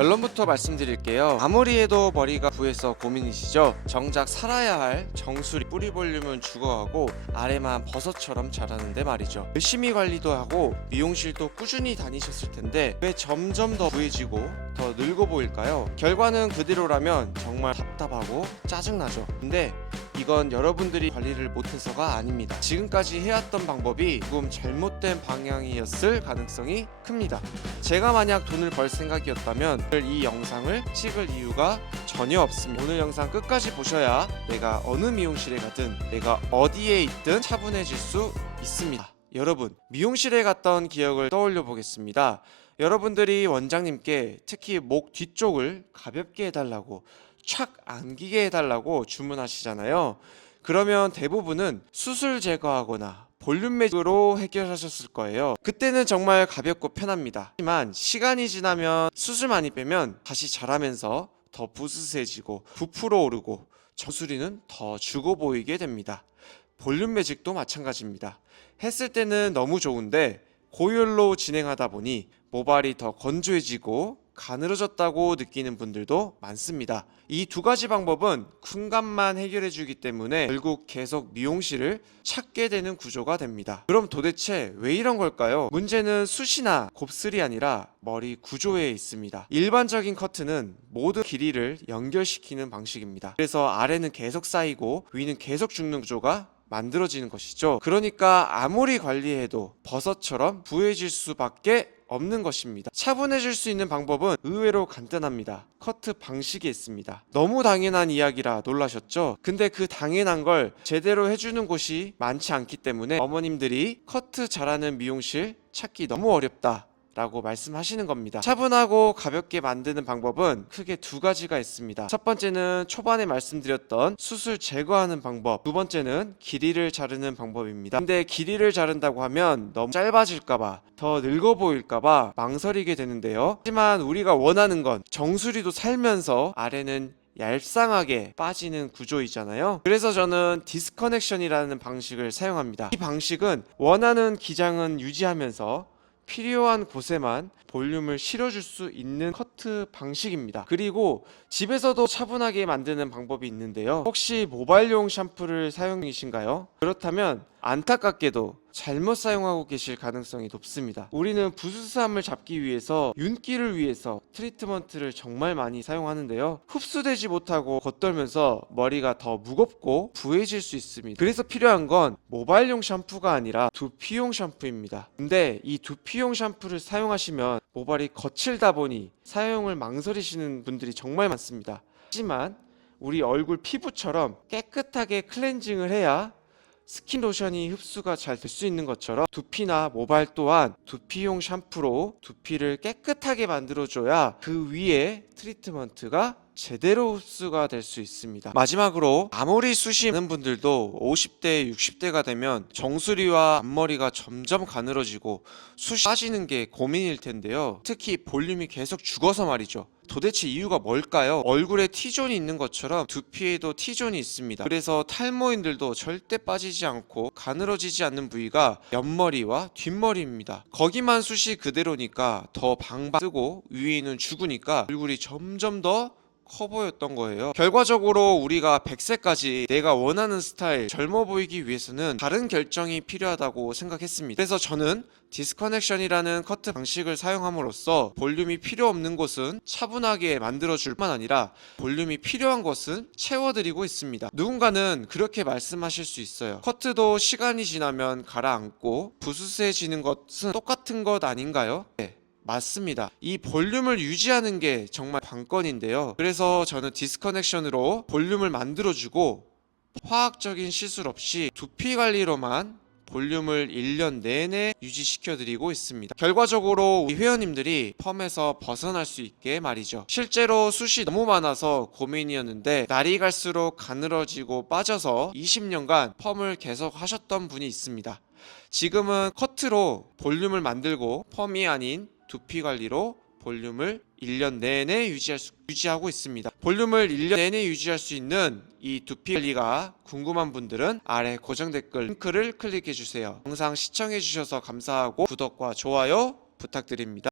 결론부터 말씀드릴게요. 아무리 해도 머리가 부해서 고민이시죠? 정작 살아야 할 정수리 뿌리 볼륨은 죽어가고 아래만 버섯처럼 자라는데 말이죠. 열심히 관리도 하고 미용실도 꾸준히 다니셨을 텐데 왜 점점 더 부해지고 더 늙어 보일까요? 결과는 그대로라면 정말 답답하고 짜증나죠. 근데 이건 여러분들이 관리를 못해서가 아닙니다. 지금까지 해왔던 방법이 조금 잘못된 방향이었을 가능성이 큽니다. 제가 만약 돈을 벌 생각이었다면 오늘 이 영상을 찍을 이유가 전혀 없습니다. 오늘 영상 끝까지 보셔야 내가 어느 미용실에 가든 내가 어디에 있든 차분해질 수 있습니다. 여러분, 미용실에 갔던 기억을 떠올려 보겠습니다. 여러분들이 원장님께 특히 목 뒤쪽을 가볍게 해달라고 착 안기게 해달라고 주문하시잖아요. 그러면 대부분은 수술 제거하거나 볼륨 매직으로 해결하셨을 거예요. 그때는 정말 가볍고 편합니다. 하지만 시간이 지나면 수술 많이 빼면 다시 자라면서 더 부스스해지고 부풀어 오르고 정수리는 더 죽어 보이게 됩니다. 볼륨 매직도 마찬가지입니다. 했을 때는 너무 좋은데 고열로 진행하다 보니 모발이 더 건조해지고 가늘어졌다고 느끼는 분들도 많습니다. 이 두 가지 방법은 순간만 해결해 주기 때문에 결국 계속 미용실을 찾게 되는 구조가 됩니다. 그럼 도대체 왜 이런 걸까요? 문제는 숱이나 곱슬이 아니라 머리 구조에 있습니다. 일반적인 커트는 모든 길이를 연결시키는 방식입니다. 그래서 아래는 계속 쌓이고 위는 계속 죽는 구조가 만들어지는 것이죠. 그러니까 아무리 관리해도 버섯처럼 부해질 수밖에 없는 것입니다. 차분해질 수 있는 방법은 의외로 간단합니다. 커트 방식에 있습니다. 너무 당연한 이야기라 놀라셨죠? 근데 그 당연한 걸 제대로 해주는 곳이 많지 않기 때문에 어머님들이 커트 잘하는 미용실 찾기 너무 어렵다 라고 말씀하시는 겁니다. 차분하고 가볍게 만드는 방법은 크게 두 가지가 있습니다. 첫 번째는 초반에 말씀드렸던 수술 제거하는 방법, 두 번째는 길이를 자르는 방법입니다. 근데 길이를 자른다고 하면 너무 짧아질까봐 더 늙어 보일까봐 망설이게 되는데요. 하지만 우리가 원하는 건 정수리도 살면서 아래는 얄쌍하게 빠지는 구조이잖아요. 그래서 저는 디스커넥션이라는 방식을 사용합니다. 이 방식은 원하는 기장은 유지하면서 필요한 곳에만 볼륨을 실어줄 수 있는 커트 방식입니다. 그리고 집에서도 차분하게 만드는 방법이 있는데요. 혹시 모바일용 샴푸를 사용 중이신가요? 그렇다면 안타깝게도 잘못 사용하고 계실 가능성이 높습니다. 우리는 부스스함을 잡기 위해서 윤기를 위해서 트리트먼트를 정말 많이 사용하는데요. 흡수되지 못하고 겉돌면서 머리가 더 무겁고 부해질 수 있습니다. 그래서 필요한 건 모바일용 샴푸가 아니라 두피용 샴푸입니다. 근데 이 두피용 샴푸를 사용하시면 모발이 거칠다 보니 사용을 망설이시는 분들이 정말 많습니다. 하지만 우리 얼굴 피부처럼 깨끗하게 클렌징을 해야 스킨 로션이 흡수가 잘 될 수 있는 것처럼 두피나 모발 또한 두피용 샴푸로 두피를 깨끗하게 만들어줘야 그 위에 트리트먼트가 제대로 흡수가 될 수 있습니다. 마지막으로 아무리 숱이 많은 분들도 50대, 60대가 되면 정수리와 앞머리가 점점 가늘어지고 숱이 빠지는 게 고민일 텐데요. 특히 볼륨이 계속 죽어서 말이죠. 도대체 이유가 뭘까요? 얼굴에 T존이 있는 것처럼 두피에도 T존이 있습니다. 그래서 탈모인들도 절대 빠지지 않고 가늘어지지 않는 부위가 옆머리와 뒷머리입니다. 거기만 숱이 그대로니까 더 방방 뜨고 위에는 죽으니까 얼굴이 점점 더 커 보였던 거예요. 결과적으로 우리가 100세까지 내가 원하는 스타일 젊어 보이기 위해서는 다른 결정이 필요하다고 생각했습니다. 그래서 저는 디스커넥션이라는 커트 방식을 사용함으로써 볼륨이 필요 없는 곳은 차분하게 만들어줄 뿐만 아니라 볼륨이 필요한 곳은 채워드리고 있습니다. 누군가는 그렇게 말씀하실 수 있어요. 커트도 시간이 지나면 가라앉고 부스스해지는 것은 똑같은 것 아닌가요? 네. 맞습니다. 이 볼륨을 유지하는 게 정말 관건인데요. 그래서 저는 디스커넥션으로 볼륨을 만들어주고 화학적인 시술 없이 두피 관리로만 볼륨을 1년 내내 유지시켜드리고 있습니다. 결과적으로 우리 회원님들이 펌에서 벗어날 수 있게 말이죠. 실제로 숱이 너무 많아서 고민이었는데 날이 갈수록 가늘어지고 빠져서 20년간 펌을 계속 하셨던 분이 있습니다. 지금은 커트로 볼륨을 만들고 펌이 아닌 두피 관리로 볼륨을 1년 내내 유지하고 있습니다. 볼륨을 1년 내내 유지할 수 있는 이 두피 관리가 궁금한 분들은 아래 고정 댓글 링크를 클릭해 주세요. 영상 시청해 주셔서 감사하고 구독과 좋아요 부탁드립니다.